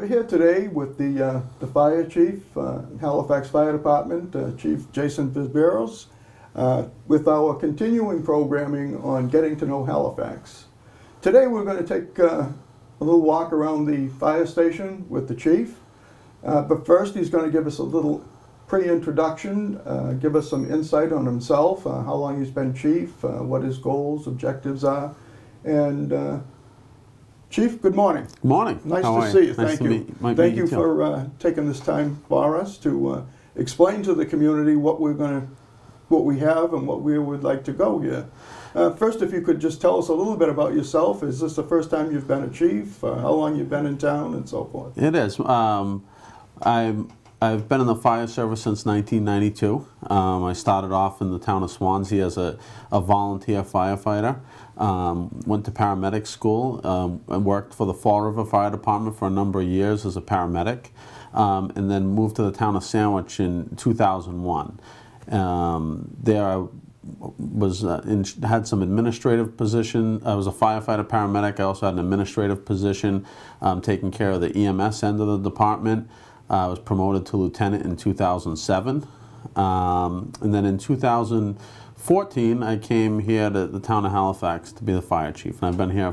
we're here today with the fire chief, Halifax Fire Department, Chief Jason Visberos, with our continuing programming on getting to know Halifax. Today we're going to take a little walk around the fire station with the chief, but first he's going to give us a little pre-introduction, give us some insight on himself, how long he's been chief, what his goals, objectives are, and Chief, good morning. Good morning. Nice to see you. Thank you. Thank you too. for taking this time for us to explain to the community what we have and what we would like to go here. First, if you could just tell us a little bit about yourself. Is this the first time you've been a chief? How long you've been in town, and so forth? It is. I've been in the fire service since 1992. I started off in the town of Swansea as a volunteer firefighter. Went to paramedic school. I worked for the Fall River Fire Department for a number of years as a paramedic, and then moved to the town of Sandwich in 2001. There I was had some administrative position. I was a firefighter paramedic. I also had an administrative position, taking care of the EMS end of the department. I was promoted to lieutenant in 2007, and then in 2014 I came here to the town of Halifax to be the fire chief, and I've been here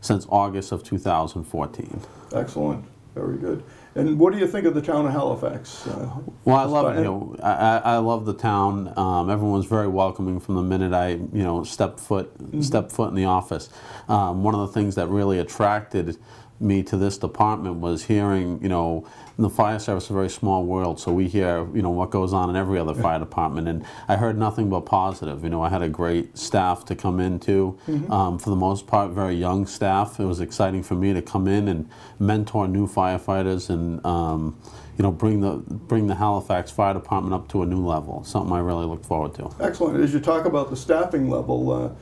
since August of 2014. Excellent, very good. And what do you think of the town of Halifax? Well, I love it here. I love the town. Everyone was very welcoming from the minute I stepped foot in the office. One of the things that really attracted me to this department was hearing, in the fire service is a very small world, so we hear, what goes on in every other fire department, and I heard nothing but positive. I had a great staff to come into, for the most part, very young staff. It was exciting for me to come in and mentor new firefighters and, bring the Halifax Fire Department up to a new level, something I really look forward to. Excellent. As you talk about the staffing level,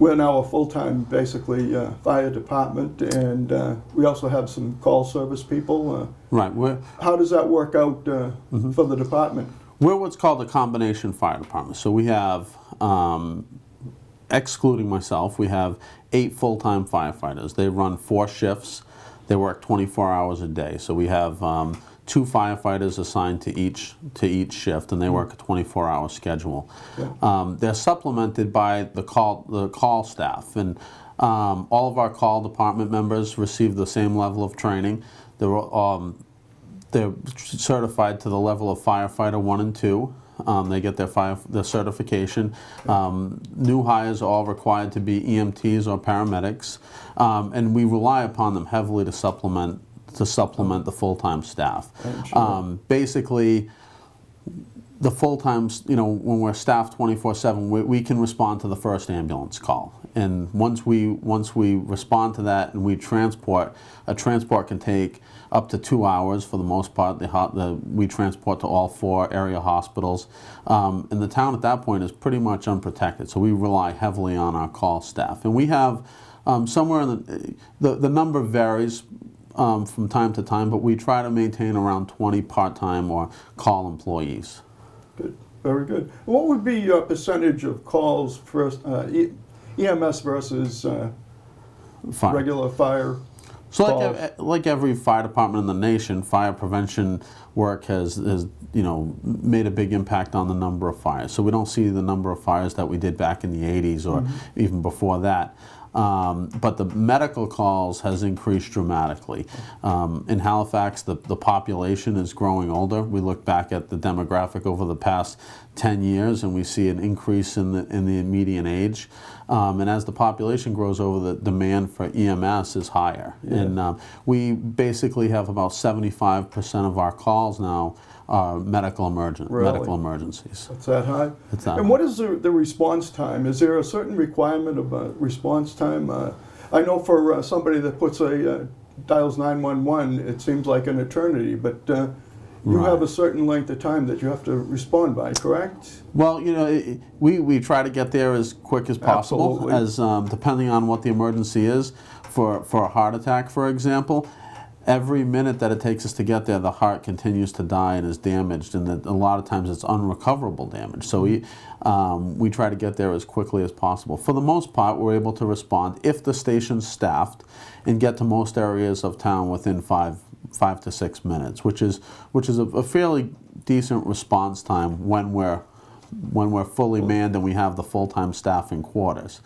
we're now a full-time, basically, fire department, and we also have some call service people. Right. How does that work out for the department? We're what's called a combination fire department. So we have, excluding myself, we have 8 full-time firefighters. They run 4 shifts. They work 24 hours a day. So we have 2 firefighters assigned to each shift, and they work a 24-hour schedule. Yeah. They're supplemented by the call staff, and all of our call department members receive the same level of training. They're certified to the level of firefighter 1 and 2. They get their certification. New hires are all required to be EMTs or paramedics, and we rely upon them heavily to supplement the full-time staff. Basically, the full-time, when we're staffed 24/7, we can respond to the first ambulance call. And once we respond to that and we transport, a transport can take up to 2 hours for the most part. We transport to all 4 area hospitals. And the town at that point is pretty much unprotected, so we rely heavily on our call staff. And we have somewhere in the number varies from time to time, but we try to maintain around 20 part-time or call employees. Good, very good. What would be your percentage of calls for EMS versus regular fire? So like every fire department in the nation, fire prevention work has made a big impact on the number of fires. So we don't see the number of fires that we did back in the 80s or even before that. But the medical calls has increased dramatically. In Halifax, the population is growing older. We look back at the demographic over the past 10 years and we see an increase in the median age. And as the population grows over, the demand for EMS is higher. Yeah. And we basically have about 75% of our calls now are medical emergencies. That's that high? It's that and high. What is the response time? Is there a certain requirement of response time? I know for somebody that dials 911, it seems like an eternity, but you have a certain length of time that you have to respond by, correct? Well, we try to get there as quick as possible, Absolutely. Depending on what the emergency is. For a heart attack, for example, every minute that it takes us to get there, the heart continues to die and is damaged, and that a lot of times it's unrecoverable damage. So we try to get there as quickly as possible. For the most part, we're able to respond if the station's staffed and get to most areas of town within five 5 to 6 minutes, which is a fairly decent response time when we're fully manned and we have the full-time staff in quarters.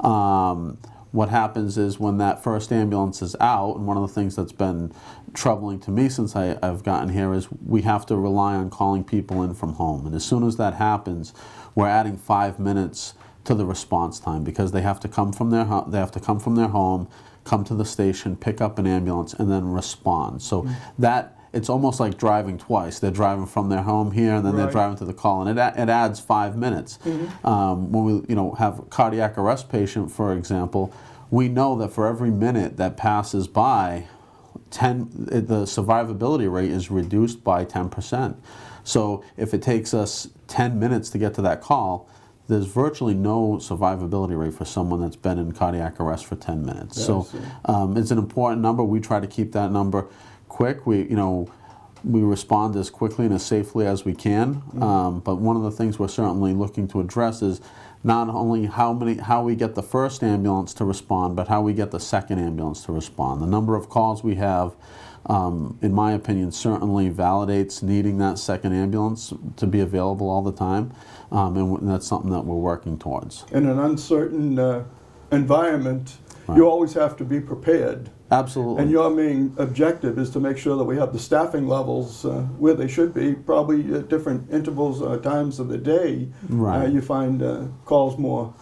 What happens is when that first ambulance is out, and one of the things that's been troubling to me since I've gotten here is we have to rely on calling people in from home. And as soon as that happens, we're adding 5 minutes to the response time because they have to come from their home, come to the station, pick up an ambulance, and then respond. So that it's almost like driving twice. They're driving from their home here, and then they're driving to the call, and it adds 5 minutes. When we have a cardiac arrest patient, for example, we know that for every minute that passes by, the survivability rate is reduced by 10%. So if it takes us 10 minutes to get to that call, there's virtually no survivability rate for someone that's been in cardiac arrest for 10 minutes. Yeah, so it's an important number. We try to keep that number quick. We respond as quickly and as safely as we can. But one of the things we're certainly looking to address is not only how we get the first ambulance to respond, but how we get the second ambulance to respond. The number of calls we have, in my opinion, certainly validates needing that second ambulance to be available all the time, and that's something that we're working towards. In an uncertain environment, you always have to be prepared. Absolutely. And your main objective is to make sure that we have the staffing levels where they should be, probably at different intervals or times of the day. You find calls more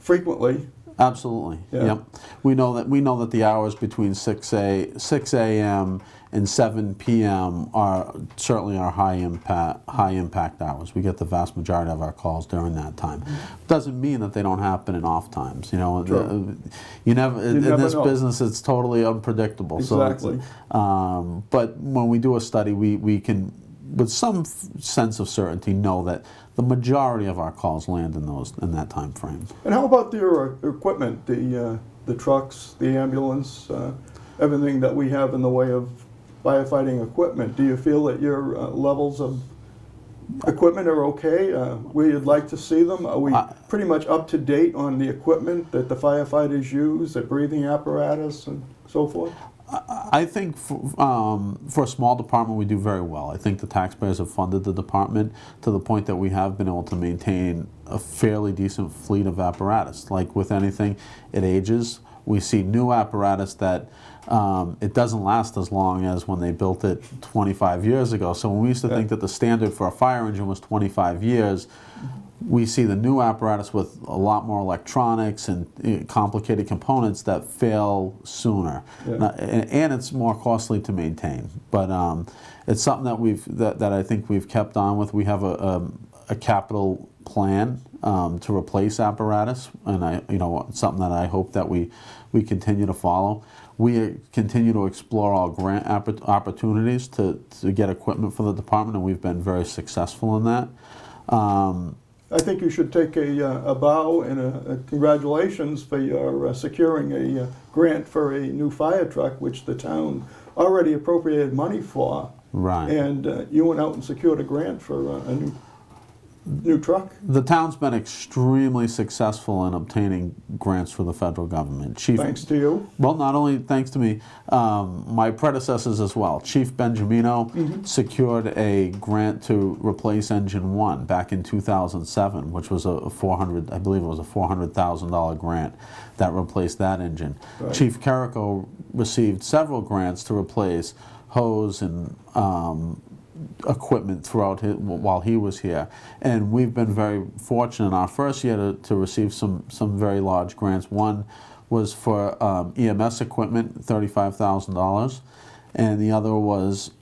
frequently. Absolutely. Yeah. Yep. We know that the hours between 6 a.m. and 7 p.m. are certainly our high impact hours. We get the vast majority of our calls during that time. Doesn't mean that they don't happen in off times. You never in this know. business it's totally unpredictable. Exactly. So but when we do a study, we can with some sense of certainty know that the majority of our calls land in that time frame. And how about your equipment, the trucks, the ambulance, everything that we have in the way of firefighting equipment? Do you feel that your levels of equipment are okay? Where you'd like to see them? Are we pretty much up to date on the equipment that the firefighters use, the breathing apparatus and so forth? I think for a small department, we do very well. I think the taxpayers have funded the department to the point that we have been able to maintain a fairly decent fleet of apparatus. Like with anything, it ages. We see new apparatus that it doesn't last as long as when they built it 25 years ago. So when we used to think that the standard for a fire engine was 25 years, we see the new apparatus with a lot more electronics and complicated components that fail sooner, and it's more costly to maintain. But it's something that I think we've kept on with. We have a capital plan to replace apparatus, and something that I hope that we continue to follow. We continue to explore all grant opportunities to get equipment for the department, and we've been very successful in that. I think you should take a bow and a congratulations for your securing a grant for a new fire truck, which the town already appropriated money for. Right. And you went out and secured a grant for a new truck. The town's been extremely successful in obtaining grants for the federal government. Thanks to you? Well, not only thanks to me, my predecessors as well. Chief Benjamino secured a grant to replace Engine 1 back in 2007, which was I believe it was a $400,000 grant that replaced that engine. Right. Chief Carrico received several grants to replace hose and equipment while he was here, and we've been very fortunate in our first year to receive some very large grants. One was for EMS equipment, $35,000, and the other was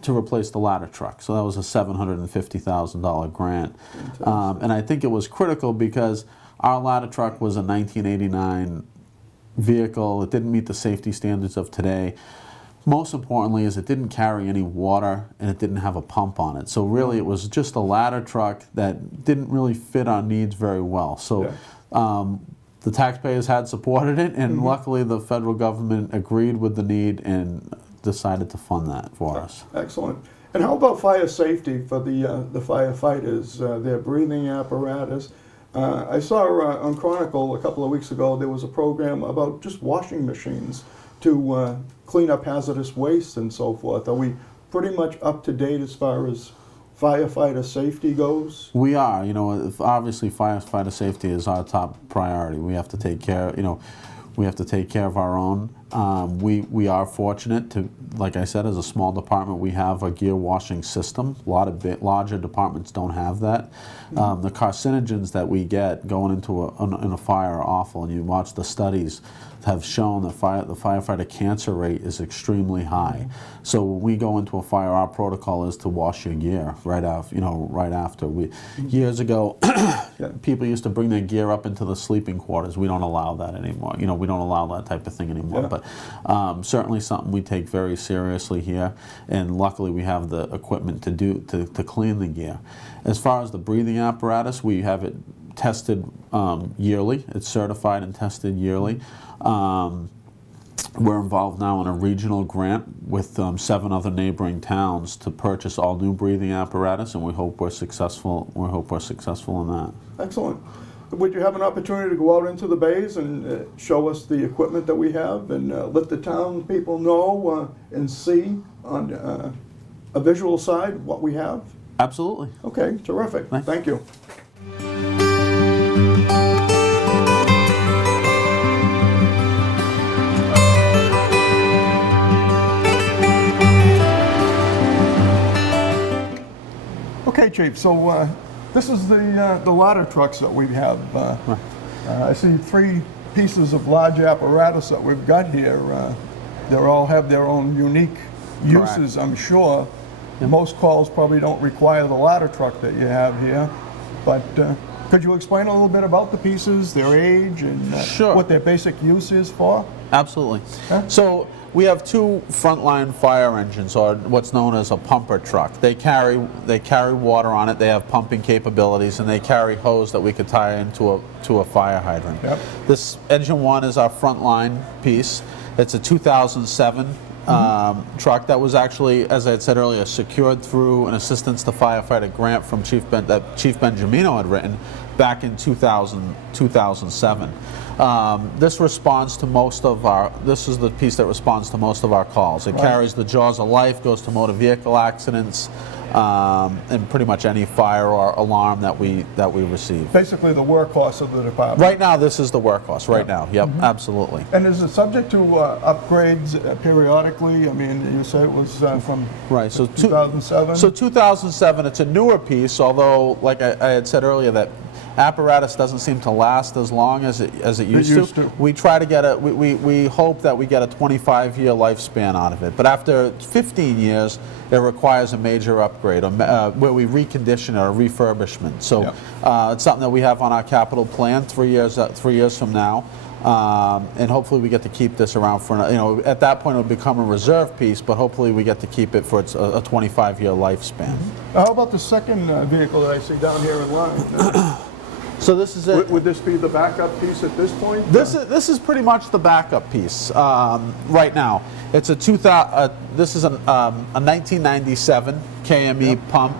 to replace the ladder truck. So that was a $750,000 grant, and I think it was critical because our ladder truck was a 1989 vehicle. It didn't meet the safety standards of today. Most importantly is it didn't carry any water and it didn't have a pump on it. So really it was just a ladder truck that didn't really fit our needs very well. So the taxpayers had supported it, and luckily the federal government agreed with the need and decided to fund that for us. Excellent. And how about fire safety for the firefighters, their breathing apparatus? I saw on Chronicle a couple of weeks ago there was a program about just washing machines to clean up hazardous waste and so forth. Are we pretty much up to date as far as firefighter safety goes? We are, obviously firefighter safety is our top priority. We have to take care, we have to take care of our own. We are fortunate to, like I said, as a small department, we have a gear washing system. A lot of larger departments don't have that. The carcinogens that we get going into in a fire are awful, and you watch the studies have shown that the firefighter cancer rate is extremely high. So when we go into a fire, our protocol is to wash your gear right after. Years ago, people used to bring their gear up into the sleeping quarters. We don't allow that anymore. We don't allow that type of thing anymore. Yeah. But certainly something we take very seriously here, and luckily we have the equipment to clean the gear. As far as the breathing apparatus, we have it tested yearly. It's certified and tested yearly. We're involved now in a regional grant with 7 other neighboring towns to purchase all new breathing apparatus, and we hope we're successful. We hope we're successful in that. Excellent. Would you have an opportunity to go out into the bays and show us the equipment that we have and let the town people know and see on a visual side what we have? Absolutely. Okay, terrific. Thank you. Okay, Chief, so this is the ladder trucks that we have. I see 3 pieces of large apparatus that we've got here. They all have their own unique uses, I'm sure. Yep. Most calls probably don't require the ladder truck that you have here, but could you explain a little bit about the pieces, their age, and what their basic use is for? Absolutely. So we have 2 frontline fire engines, or what's known as a pumper truck. They carry water on it. They have pumping capabilities, and they carry hose that we could tie into a fire hydrant. Yep. This engine 1 is our frontline piece. It's a 2007 truck that was actually, as I had said earlier, secured through an assistance to firefighter grant from Chief Benjamino had written back in 2007. This responds to most of our. This is the piece that responds to most of our calls. It carries the jaws of life, goes to motor vehicle accidents, and pretty much any fire or alarm that we receive. Basically, the workhorse of the department. Right now, this is the workhorse. Right now, yep, absolutely. And is it subject to upgrades periodically? I mean, you say it was from 2007. So 2007, it's a newer piece. Although, like I had said earlier, that apparatus doesn't seem to last as long as it used to. We try to we hope that we get a 25-year lifespan out of it. But after 15 years, it requires a major upgrade, where we recondition it or refurbishment. So it's something that we have on our capital plan 3 years from now. And hopefully we get to keep this around for, at that point it will become a reserve piece, but hopefully we get to keep it for a 25-year lifespan. How about the second vehicle that I see down here in line? So this is it. Would this be the backup piece at this point? This is pretty much the backup piece right now. It's a this is a 1997 KME pump.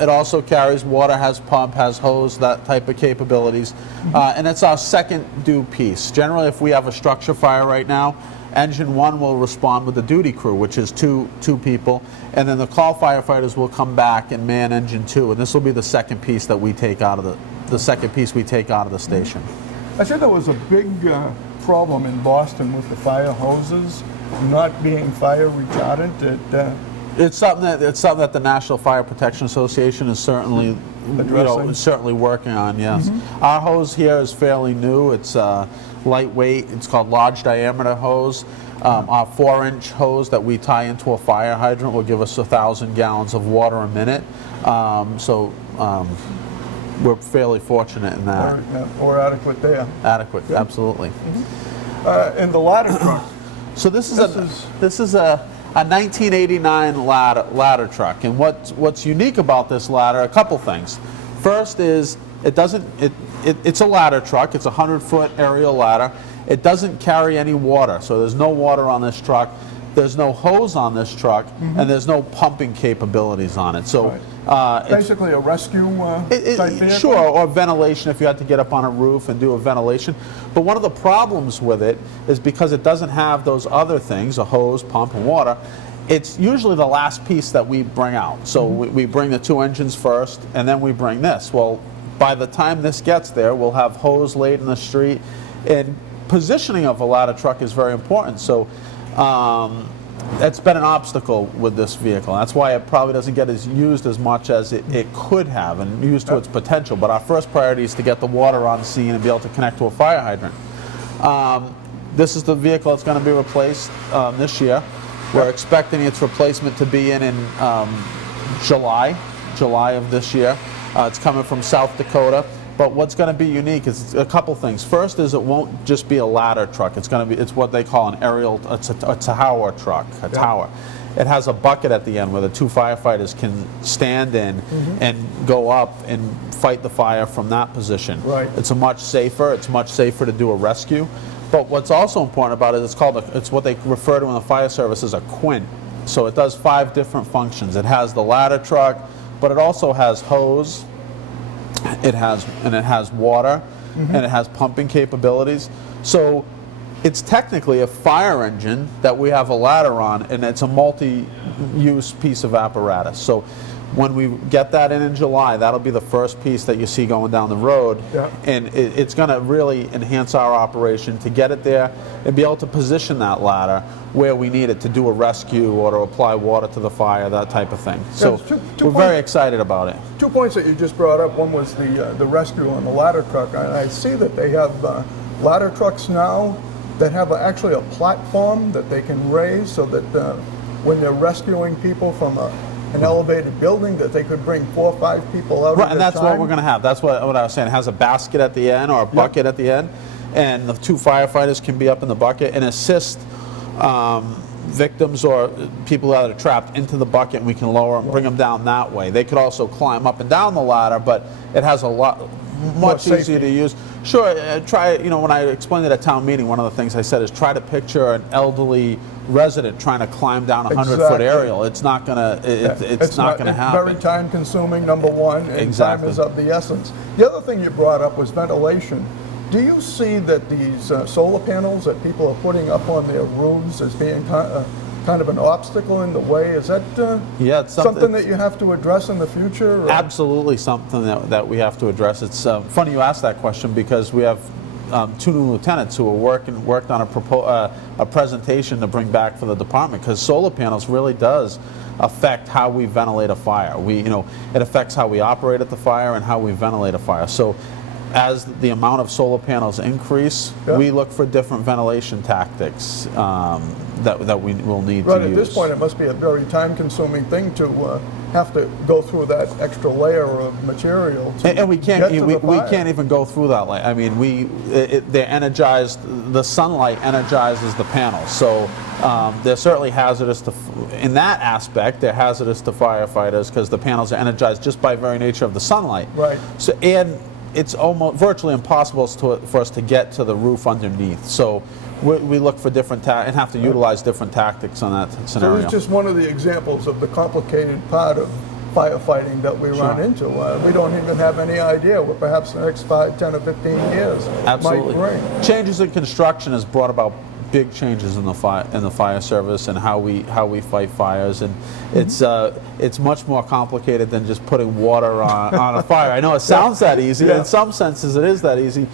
It also carries water, has pump, has hose, that type of capabilities, and it's our second due piece. Generally, if we have a structure fire right now, engine 1 will respond with the duty crew, which is two people, and then the call firefighters will come back and man engine 2, and this will be the second piece that we take out of the station. I said there was a big problem in Boston with the fire hoses not being fire retardant. It's something that the National Fire Protection Association is certainly working on. Yes, our hose here is fairly new. It's lightweight. It's called large diameter hose. Our 4-inch hose that we tie into a fire hydrant will give us 1,000 gallons of water a minute. We're fairly fortunate in that. Or adequate there. Adequate, yeah. Absolutely. And the ladder truck. So this is a 1989 ladder truck, and what's unique about this ladder? A couple things. First is it's a ladder truck. It's a 100-foot aerial ladder. It doesn't carry any water, so there's no water on this truck. There's no hose on this truck, and there's no pumping capabilities on it. So Basically a rescue type vehicle? Sure, or ventilation if you had to get up on a roof and do a ventilation. But one of the problems with it is because it doesn't have those other things, a hose, pump, and water, it's usually the last piece that we bring out. So we bring the 2 engines first, and then we bring this. Well, by the time this gets there, we'll have hose laid in the street, and positioning of a ladder truck is very important. So that's been an obstacle with this vehicle. That's why it probably doesn't get used as much as it could have and used to its potential. But our first priority is to get the water on scene and be able to connect to a fire hydrant. This is the vehicle that's going to be replaced this year. We're expecting its replacement to be in July of this year. It's coming from South Dakota. But what's going to be unique is a couple things. First is it won't just be a ladder truck. It's what they call an aerial, it's a tower truck, a tower. It has a bucket at the end where the 2 firefighters can stand in and go up and fight the fire from that position. Right. It's much safer to do a rescue. But what's also important about it, it's what they refer to in the fire service as a quint. So it does 5 different functions. It has the ladder truck, but it also has hose, it has water, and it has pumping capabilities. So it's technically a fire engine that we have a ladder on, and it's a multi-use piece of apparatus. So when we get that in July, that'll be the first piece that you see going down the road, and it's going to really enhance our operation to get it there and be able to position that ladder where we need it to do a rescue or to apply water to the fire, that type of thing. So we're very excited about it. 2 points that you just brought up. One was the rescue on the ladder truck. And I see that they have ladder trucks now that have actually a platform that they can raise so that when they're rescuing people from an elevated building, that they could bring 4 or 5 people out. Right, and that's what we're going to have. That's what I was saying. It has a basket at the end or a bucket at the end, and the 2 firefighters can be up in the bucket and assist victims or people that are trapped into the bucket, and we can lower them, bring them down that way. They could also climb up and down the ladder, but it has much easier to use. Sure, when I explained it at town meeting, one of the things I said is try to picture an elderly resident trying to climb down a 100-foot aerial. It's not gonna. It's not gonna happen. Very time consuming, number one, and time is of the essence. The other thing you brought up was ventilation. Do you see that these solar panels that people are putting up on their roofs as being kind of an obstacle in the way? Is that it's something that you have to address in the future? Or? Absolutely something that we have to address. It's funny you asked that question because we have 2 new lieutenants who are worked on a presentation to bring back for the department, because solar panels really does affect how we ventilate a fire. It affects how we operate at the fire and how we ventilate a fire. So as the amount of solar panels increase, we look for different ventilation tactics that we will need to use. Right, at this point it must be a very time-consuming thing to have to go through that extra layer of material to we can't even go through that layer. I mean, they're energized, the sunlight energizes the panels, so they're certainly hazardous in that aspect. They're hazardous to firefighters because the panels are energized just by very nature of the sunlight. Right. So, and it's almost virtually impossible for us to get to the roof underneath. So we look for different and have to utilize different tactics on that scenario. So it's just one of the examples of the complicated part of firefighting that we run into. We don't even have any idea what perhaps the next 5, 10, or 15 years might bring. Changes in construction has brought about big changes in the fire service and how we fight fires, and it's much more complicated than just putting water on a fire. I know it sounds that easy. In some senses it is that easy.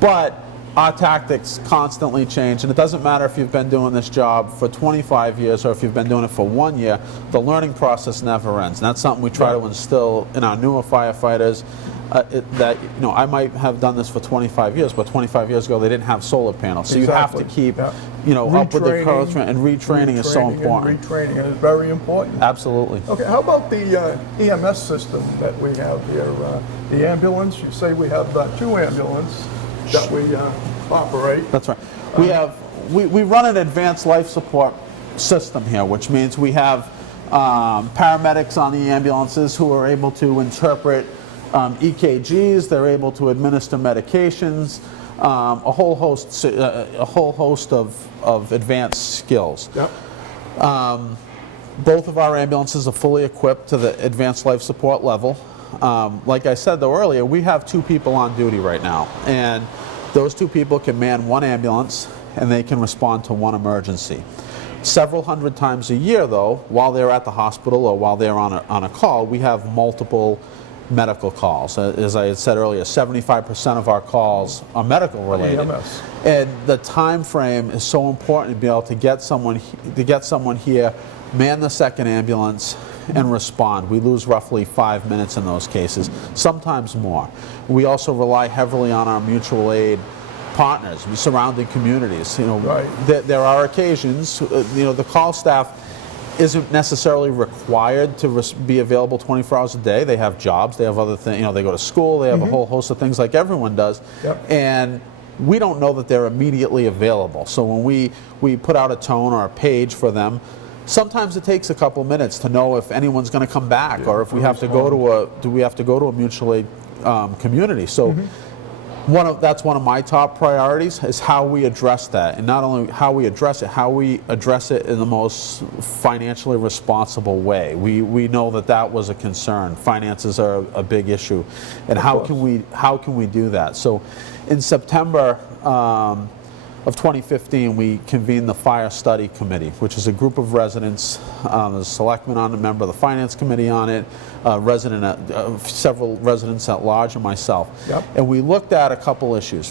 But our tactics constantly change, and it doesn't matter if you've been doing this job for 25 years or if you've been doing it for 1 year. The learning process never ends, and that's something we try to instill in our newer firefighters. I might have done this for 25 years, but 25 years ago they didn't have solar panels. So you have to keep, up with the current trend, and retraining is so important. Retraining is very important. Absolutely. Okay, how about the EMS system that we have here? The ambulance, you say we have 2 ambulances that we operate. That's right. We run an advanced life support system here, which means we have paramedics on the ambulances who are able to interpret EKGs. They're able to administer medications, a whole host of advanced skills. Both of our ambulances are fully equipped to the advanced life support level. Like I said though earlier, we have 2 people on duty right now, and those 2 people can man 1 ambulance and they can respond to 1 emergency. Several hundred times a year though, while they're at the hospital or while they're on a call, we have multiple medical calls. As I had said earlier, 75% of our calls are medical related. EMS. And the time frame is so important to be able to get someone here, man the second ambulance, and respond. We lose roughly 5 minutes in those cases, sometimes more. We also rely heavily on our mutual aid partners, surrounding communities. Right. There are occasions, the call staff isn't necessarily required to be available 24 hours a day. They have jobs, they have other things, they go to school, they have a whole host of things like everyone does. Yep. And we don't know that they're immediately available. So when we put out a tone or a page for them, sometimes it takes a couple minutes to know if anyone's going to come back, or if we have to go to a mutual aid community. So that's one of my top priorities, is how we address that, and not only how we address it in the most financially responsible way. We know that was a concern. Finances are a big issue, and how can we do that? So in September of 2015, we convened the Fire Study Committee, which is a group of residents. There's a selectman on it, a member of the Finance Committee on it, several residents at large, and myself. Yep. And we looked at a couple issues.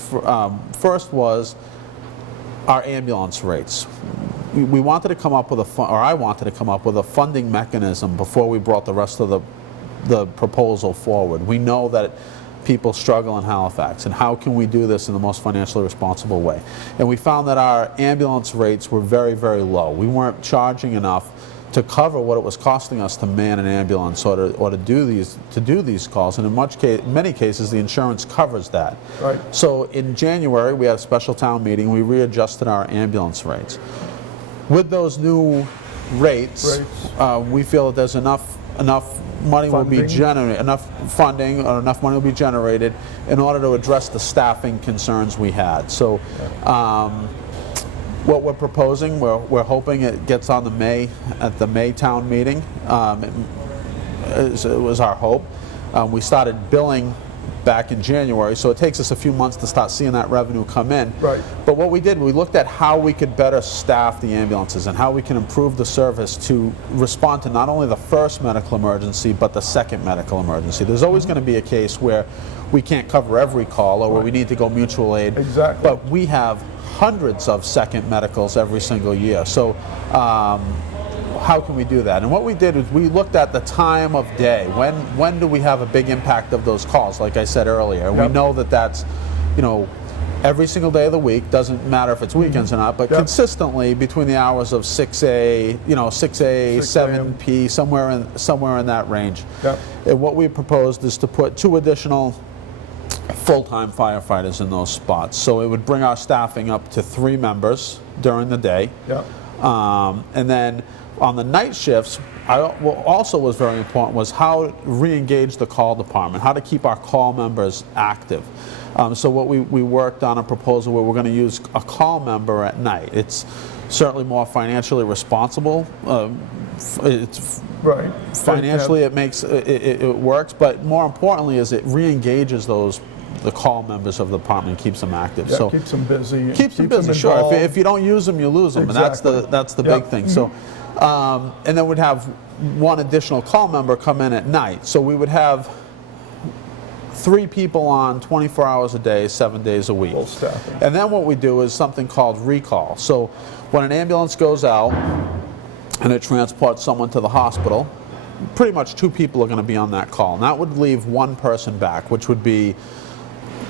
First was our ambulance rates. We wanted to come up with I wanted to come up with a funding mechanism before we brought the rest of the proposal forward. We know that people struggle in Halifax, and how can we do this in the most financially responsible way? And we found that our ambulance rates were very, very low. We weren't charging enough to cover what it was costing us to man an ambulance or to do these calls, and in many cases the insurance covers that. Right. So in January we had a special town meeting. We readjusted our ambulance rates. With those new rates, we feel that there's enough money will be generated, enough funding or enough money will be generated in order to address the staffing concerns we had. So what we're proposing, we're hoping it gets on at the May town meeting. It was our hope. We started billing back in January, so it takes us a few months to start seeing that revenue come in. Right. But what we did, we looked at how we could better staff the ambulances and how we can improve the service to respond to not only the first medical emergency, but the second medical emergency. There's always going to be a case where we can't cover every call, or where we need to go mutual aid. Exactly. But we have hundreds of second medicals every single year. So how can we do that? And what we did is we looked at the time of day. When do we have a big impact of those calls? Like I said earlier, we know that's every single day of the week. Doesn't matter if it's weekends or not, but consistently between the hours of 6A, 6A, 7P, somewhere in that range. Yep. And what we proposed is to put 2 additional full-time firefighters in those spots. So it would bring our staffing up to 3 members during the day. Yep. And then on the night shifts, what also was very important was how to re-engage the call department, how to keep our call members active. So what we worked on a proposal where we're going to use a call member at night. It's certainly more financially responsible. It's right. Financially, it works, but more importantly, is it re-engages the call members of the department, and keeps them active. Yeah, so keeps them busy. Keeps them busy. Sure. If you don't use them, you lose them, Exactly. and that's the big thing. So, and then we'd have 1 additional call member come in at night. So we would have 3 people on 24 hours a day, 7 days a week. Full staffing. And then what we do is something called recall. So when an ambulance goes out and it transports someone to the hospital, pretty much 2 people are going to be on that call. And that would leave 1 person back, which would be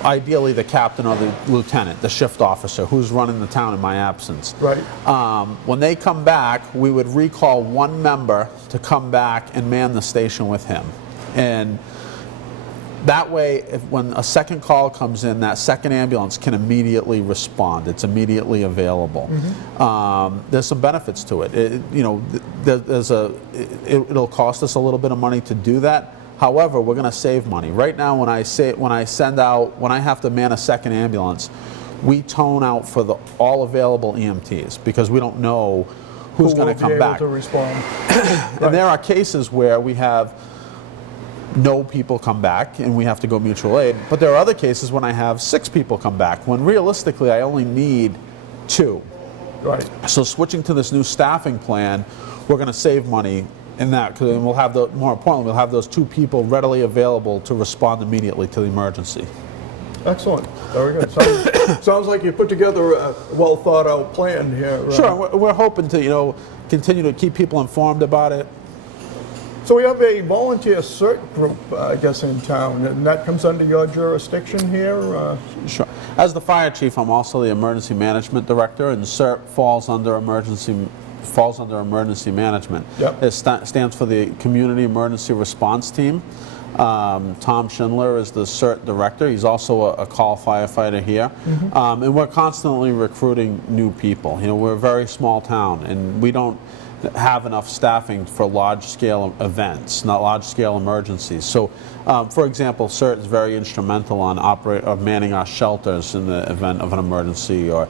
ideally the captain or the lieutenant, the shift officer, who's running the town in my absence. Right. When they come back, we would recall 1 member to come back and man the station with him. And that way, when a second call comes in, that second ambulance can immediately respond. It's immediately available. There's some benefits to it. It'll cost us a little bit of money to do that. However, we're going to save money. Right now, when I have to man a second ambulance, we tone out for all available EMTs, because we don't know who's going to will come be able back. to respond. And there are cases where we have no people come back and we have to go mutual aid, but there are other cases when I have 6 people come back, when realistically I only need 2. Right. So switching to this new staffing plan, we're going to save money in that, because we'll have more importantly, we'll have those 2 people readily available to respond immediately to the emergency. Excellent. Very good. Sounds like you put together a well thought out plan here. Sure, we're hoping to, continue to keep people informed about it. So we have a volunteer CERT group, I guess, in town, and that comes under your jurisdiction here? Sure. As the fire chief, I'm also the emergency management director, and CERT falls under emergency management. Yep. It stands for the Community Emergency Response Team. Tom Schindler is the CERT director. He's also a call firefighter here. And we're constantly recruiting new people. We're a very small town, and we don't have enough staffing for large-scale events, not large-scale emergencies. So, for example, CERT is very instrumental on manning our shelters in the event of an emergency, or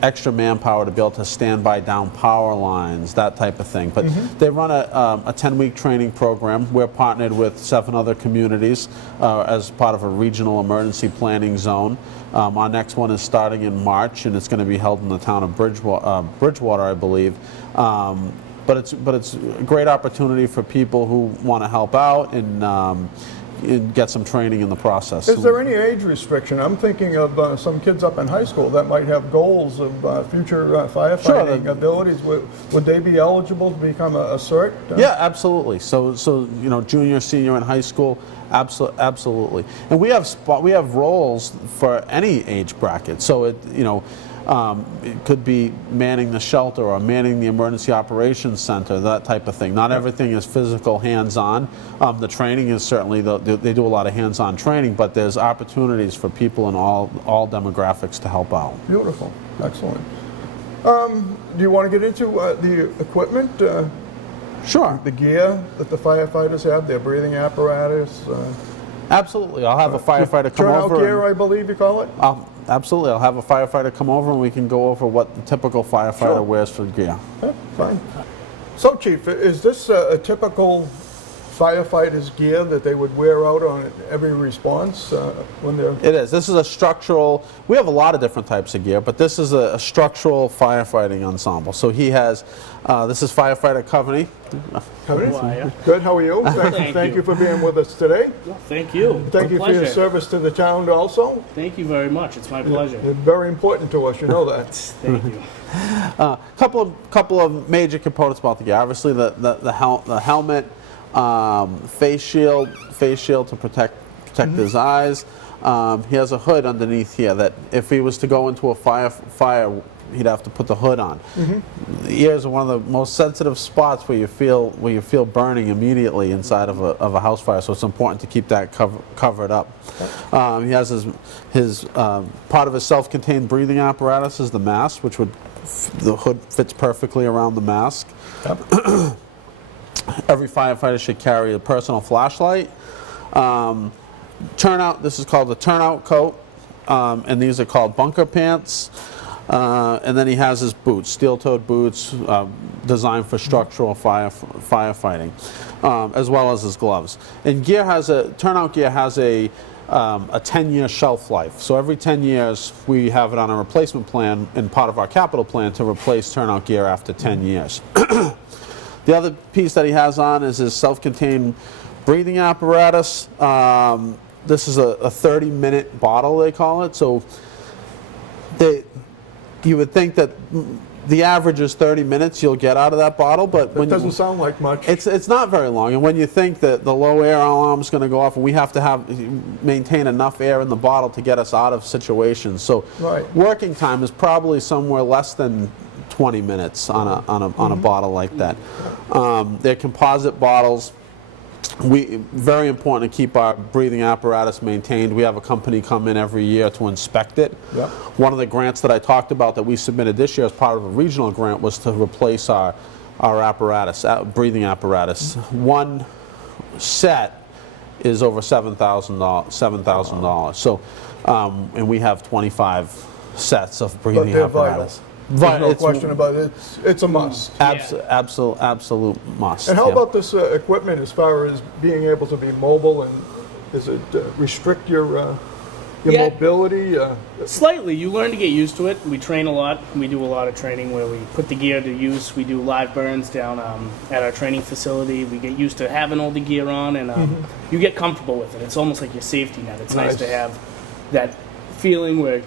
extra manpower to be able to stand by down power lines, that type of thing. But they run a 10-week training program. We're partnered with 7 other communities as part of a regional emergency planning zone. Our next one is starting in March, and it's going to be held in the town of Bridgewater, I believe. But it's a great opportunity for people who want to help out and get some training in the process. Is there any age restriction? I'm thinking of some kids up in high school that might have goals of future firefighting abilities. Would they be eligible to become a CERT? Yeah, absolutely. So junior, senior in high school, absolutely. And we have roles for any age bracket. So it could be manning the shelter or manning the emergency operations center, that type of thing. Not everything is physical, hands-on. The training is certainly, they do a lot of hands-on training, but there's opportunities for people in all demographics to help out. Beautiful. Excellent. Do you want to get into the equipment? Sure. The gear that the firefighters have, their breathing apparatus? Absolutely. I'll have a firefighter come over. Turnout gear, I believe you call it? Absolutely. I'll have a firefighter come over and we can go over what the typical firefighter wears for gear. Yeah, fine. So, Chief, is this a typical firefighter's gear that they would wear out on every response when they're... It is. This is a structural... We have a lot of different types of gear, but this is a structural firefighting ensemble. So he has... this is firefighter Coveney. Coveney? Good. How are you? Thank you for being with us today. Well, thank you. Thank you for your service to the town also. Thank you very much. It's my pleasure. It's very important to us, you know that. Thank you. Couple of major components about the gear. Obviously, the helmet, face shield to protect his eyes. He has a hood underneath here that if he was to go into a fire, he'd have to put the hood on. The ears are one of the most sensitive spots where you feel burning immediately inside of a house fire. So it's important to keep that covered up. He has his part of his self-contained breathing apparatus is the mask, which the hood fits perfectly around the mask. Yep. Every firefighter should carry a personal flashlight. Turnout. This is called the turnout coat, and these are called bunker pants. And then he has his boots, steel-toed boots, designed for structural firefighting, as well as his gloves. And turnout gear has a 10-year shelf life. So every 10 years, we have it on a replacement plan and part of our capital plan to replace turnout gear after 10 years. The other piece that he has on is his self-contained breathing apparatus. This is a 30-minute bottle, they call it. So you would think that the average is 30 minutes you'll get out of that bottle, but It doesn't sound like much. it's not very long. And when you think that the low air alarm is going to go off, and we have to maintain enough air in the bottle to get us out of situations. So working time is probably somewhere less than 20 minutes on a bottle like that. They're composite bottles. Very important to keep our breathing apparatus maintained. We have a company come in every year to inspect it. Yep. One of the grants that I talked about that we submitted this year as part of a regional grant was to replace our apparatus, breathing apparatus. One set is over $7,000. So, and we have 25 sets of breathing apparatus. There's no It's question about it. It's a must. absolute must. And how yeah. about this equipment as far as being able to be mobile, and does it restrict your Yeah. mobility? Slightly. You learn to get used to it. We train a lot. We do a lot of training where we put the gear to use. We do live burns down at our training facility. We get used to having all the gear on, and you get comfortable with it. It's almost like your safety net. It's nice to have that feeling where It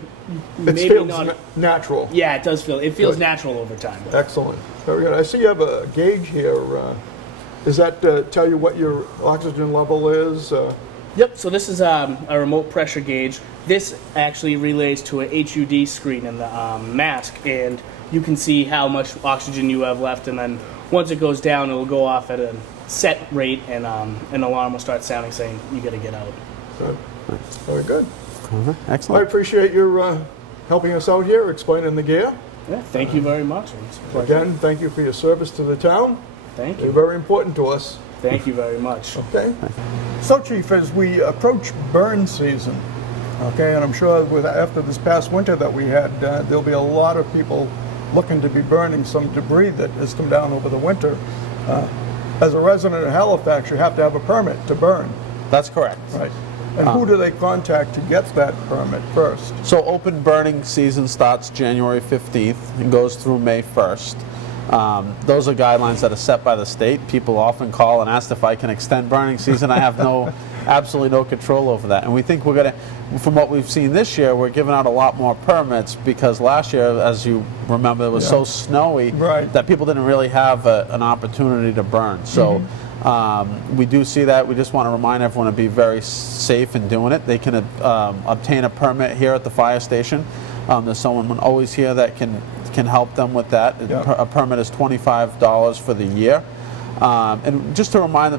maybe feels not. natural. Yeah, it does feel. It feels Good. natural over time. Excellent. Very good. I see you have a gauge here. Does that tell you what your oxygen level is? Yep, so this is a remote pressure gauge. This actually relays to a HUD screen in the mask, and you can see how much oxygen you have left, and then once it goes down, it will go off at a set rate, and an alarm will start sounding saying you got to get out. Good. Very good. I Excellent. appreciate your helping us out here, explaining the gear. Yeah, thank you very much. It's a pleasure. Again, thank you for your service to the town. Thank You're you. very important to us. Thank you very much. Okay. So, Chief, as we approach burn season, okay, and I'm sure after this past winter that we had, there'll be a lot of people looking to be burning some debris that has come down over the winter. As a resident of Halifax, you have to have a permit to burn, That's correct. right? And who do they contact to get that permit first? So open burning season starts January 15th and goes through May 1st. Those are guidelines that are set by the state. People often call and ask if I can extend burning season. I have absolutely no control over that. And we think we're going to, from what we've seen this year, we're giving out a lot more permits because last year, as you remember, it was so snowy that people didn't really have an opportunity to burn. So we do see that. We just want to remind everyone to be very safe in doing it. They can obtain a permit here at the fire station. There's someone always here that can help them with that. A permit is $25 for the year. And just to remind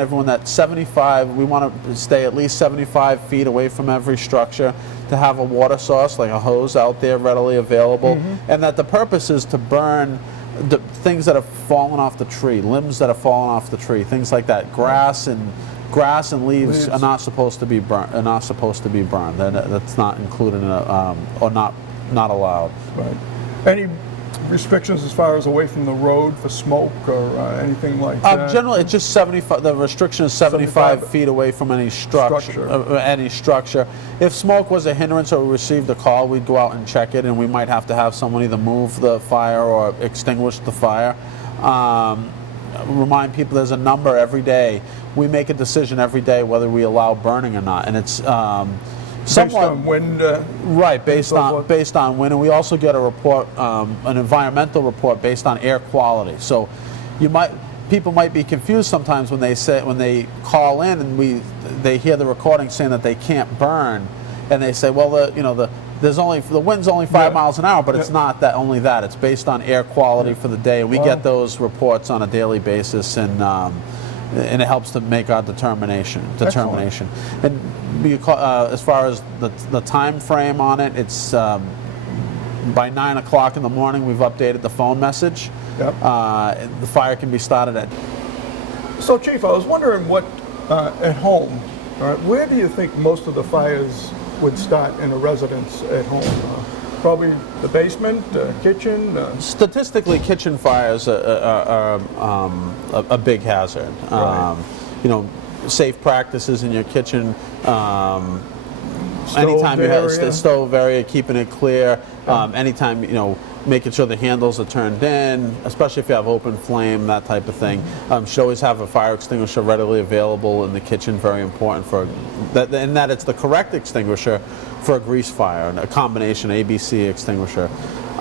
everyone that we want to stay at least 75 feet away from every structure, to have a water source like a hose out there readily available, and that the purpose is to burn the things that have fallen off the tree, limbs that have fallen off the tree, things like that. Grass and leaves are not supposed to be burned. That's not included in or not allowed. Right. Any restrictions as far as away from the road for smoke or anything like that? Generally, it's just 75. The restriction is 75 feet away from any structure. If smoke was a hindrance or we received a call, we'd go out and check it, and we might have to have someone either move the fire or extinguish the fire. Remind people there's a number every day. We make a decision every day whether we allow burning or not, and it's based on wind. Right, based on wind, and we also get a report, an environmental report based on air quality. So, people might be confused sometimes when they call in and they hear the recording saying that they can't burn, and they say, well, the wind's only 5 miles an hour, but it's not only that. It's based on air quality for the day, and we get those reports on a daily basis, and it helps to make our determination. And as far as the time frame on it, it's by 9 o'clock in the morning. We've updated the phone message. The fire can be started at. So, Chief, I was wondering what at home, where do you think most of the fires would start in a residence at home? Probably the basement, kitchen? Statistically, kitchen fires are a big hazard. Safe practices in your kitchen. Anytime you have the stove area, keeping it clear. Anytime, making sure the handles are turned in, especially if you have open flame, that type of thing. Should always have a fire extinguisher readily available in the kitchen. Very important for that, and that it's the correct extinguisher for a grease fire, and a combination ABC extinguisher.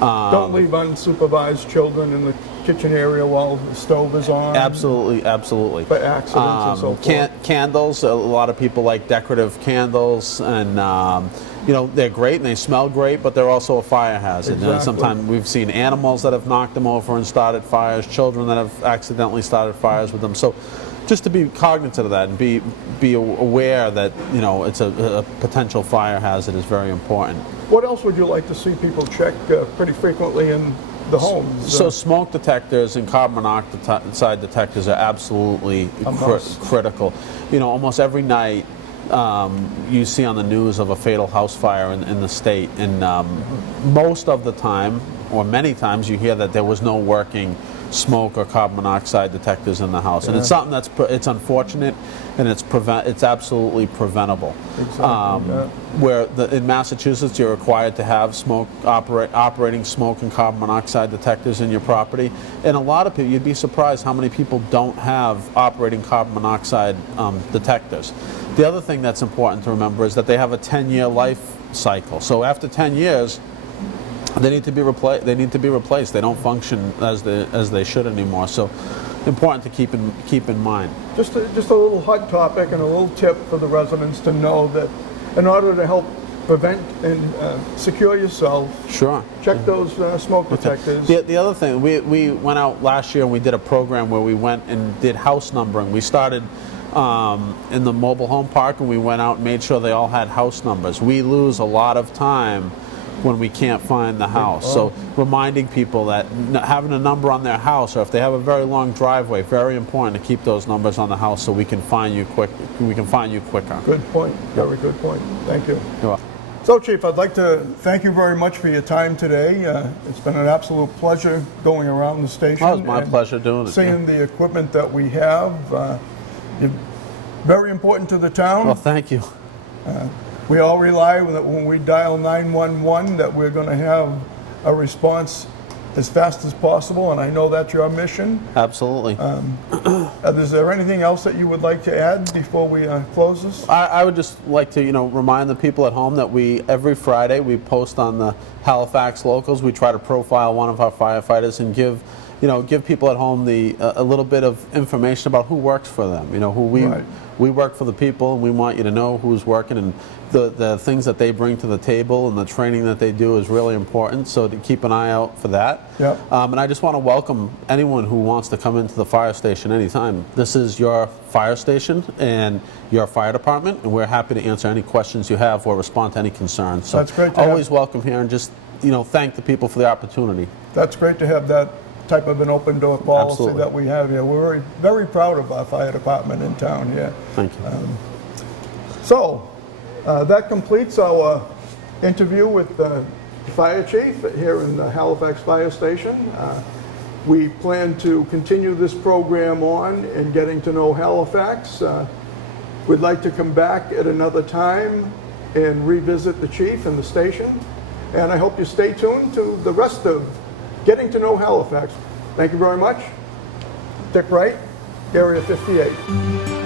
Don't leave unsupervised children in the kitchen area while the stove is on. Absolutely. For accidents and so forth. Candles, a lot of people like decorative candles, and they're great and they smell great, but they're also a fire hazard. Exactly. And sometimes we've seen animals that have knocked them over and started fires, children that have accidentally started fires with them. So just to be cognizant of that and be aware that it's a potential fire hazard is very important. What else would you like to see people check pretty frequently in the homes? So smoke detectors and carbon monoxide detectors are absolutely critical. Almost every night you see on the news of a fatal house fire in the state, and most of the time, or many times, you hear that there was no working smoke or carbon monoxide detectors in the house, and it's something that's it's unfortunate, and it's absolutely preventable. Exactly. Where in Massachusetts you're required to have operating smoke and carbon monoxide detectors in your property, and a lot of people, you'd be surprised how many people don't have operating carbon monoxide detectors. The other thing that's important to remember is that they have a 10-year life cycle. So after 10 years, they need to be replaced. They don't function as they should anymore. So, important to keep in mind. Just a little hot topic and a little tip for the residents to know that in order to help prevent and secure yourself, Sure. check those smoke detectors. The other thing, we went out last year and we did a program where we went and did house numbering. We started in the mobile home park, and we went out and made sure they all had house numbers. We lose a lot of time when we can't find the house. So reminding people that having a number on their house, or if they have a very long driveway, very important to keep those numbers on the house so we can find you quicker. Good point. Very good point. Thank you. You're welcome. So, Chief, I'd like to thank you very much for your time today. It's been an absolute pleasure going around the station. Well, it was my pleasure doing it. Seeing the equipment that we have. You're very important to the town. Well, thank you. We all rely that when we dial 911 that we're going to have a response as fast as possible, and I know that's your mission. Absolutely. Is there anything else that you would like to add before we close this? I would just like to, remind the people at home that every Friday we post on the Halifax locals. We try to profile one of our firefighters and give people at home a little bit of information about who works for them. We work for the people, and we want you to know who's working, and the things that they bring to the table and the training that they do is really important. So to keep an eye out for that. Yep. And I just want to welcome anyone who wants to come into the fire station anytime. This is your fire station and your fire department, and we're happy to answer any questions you have or respond to any concerns. So that's great to always welcome here, and just thank the people for the opportunity. That's great to have that type of an open door policy. Absolutely. That we have here. We're very, very proud of our fire department in town here. Thank you. So that completes our interview with the fire chief here in the Halifax Fire Station. We plan to continue this program on and getting to know Halifax. We'd like to come back at another time and revisit the chief and the station. And I hope you stay tuned to the rest of Getting to Know Halifax. Thank you very much. Dick Wright, Area 58.